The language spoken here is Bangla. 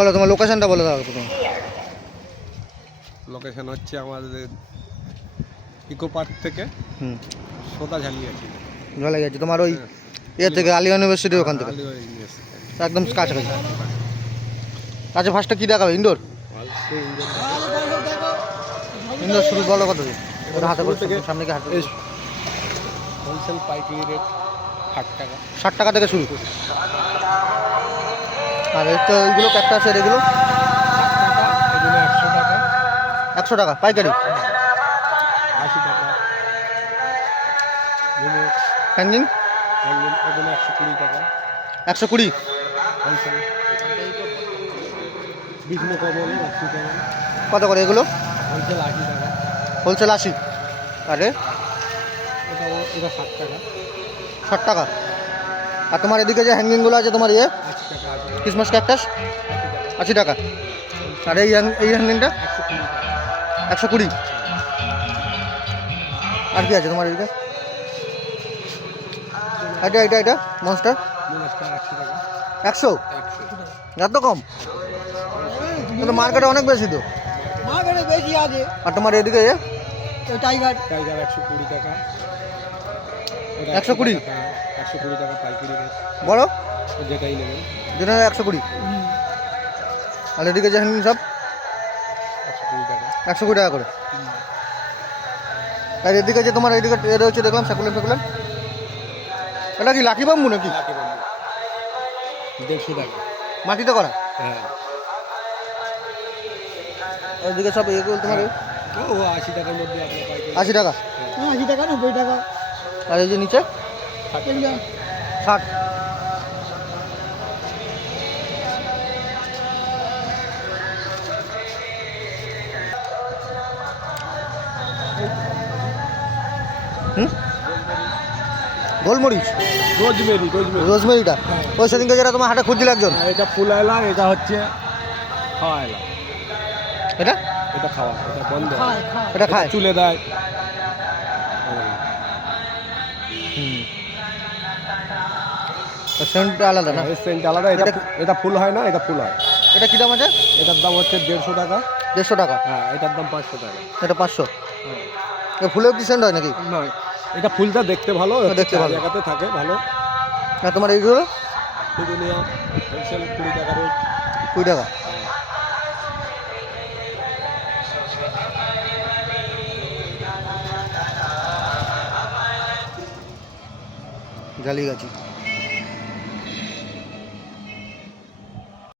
বলো তোমার লোকেশনটা বলে দাও প্রথম। লোকেশন হচ্ছে আমাদের ইকো পার্ক থেকে সোদা ঝালিয়াছি। ভালো গেছে তোমার ওই থেকে আলিয়া ইউনিভার্সিটি ওখান থেকে একদম কাছাকাছি। আচ্ছা ফার্স্টটা কী দেখাবে? ইনডোর ইনডোর শুরু বলো কত ওটা হাতে করে সামনে কি হাতে? হোলসেল পাইকারি রেট 60 টাকা থেকে শুরু। আর এই তো এইগুলো একটা আছে এগুলো 100 টাকা পাইকারি। 80 টাকা হ্যাঙ্গিং 120 টাকা 120 হোলসেল। বিষ্ণু কমল 80 টাকা। কত করে এগুলো? হোলসেল 80 টাকা। হোলসেল 80। আরে এটা 60 টাকা 60 টাকা। আর তোমার এদিকে যে হ্যাঙ্গিংগুলো আছে তোমার 80 টাকা ক্রিসমাস ক্যাকটাস 80 টাকা। আর এই হ্যাঙ্গিংটা 120। আর কি আছে তোমার এদিকে? এটা মনস্টার 100। এত কম? কিন্তু মার্কেটে অনেক বেশি তো। মার্কেটে বেশি আছে। আর তোমার এদিকে টাইগার 120 টাকা। 120 120 টাকা পাইকারি রেট। বড় যেটাই নেবেন যেটা 120। আর এদিকে যে হ্যাঙ্গিং সব 120 টাকা 120 টাকা করে। আর এদিকে যে তোমার এইদিকে এটা হচ্ছে দেখলাম সাকুলেন এটা কি লাকি বাম্বু নাকি? 150 টাকা মাটিতে করা। হ্যাঁ। এদিকে সব এগুলো তোমার ও 80 টাকার মধ্যে আপনার পাইকারি 80 টাকা। 80 টাকা 90 টাকা। আর এই যে নিচে 60। গোলমরিচ রোজমেরিটা ওই সেদিনকে যেটা তোমার হাটে খুঁজছিল একজন। এটা ফুল এলা, এটা হচ্ছে খাওয়া এলা। এটা খাওয়া, এটা বন্ধ, এটা খায় চুলে দেয়। সেন্টটা আলাদা না? সেন্ট আলাদা। এটা ফুল হয় না, এটা ফুল হয়। এটা কী দাম আছে? এটার দাম হচ্ছে 150 টাকা। 150 টাকা? হ্যাঁ, এটার দাম 500 টাকা। এটা 500। ফুলেও কি সেন্ট হয় নাকি? না, এটা ফুলটা দেখতে ভালো, দেখতে ভালো জায়গাতে থাকে ভালো। না তোমার এইগুলো বেগুনিয়া হোলসেল 20 টাকা রেট। 20 টাকা। জালিগাছি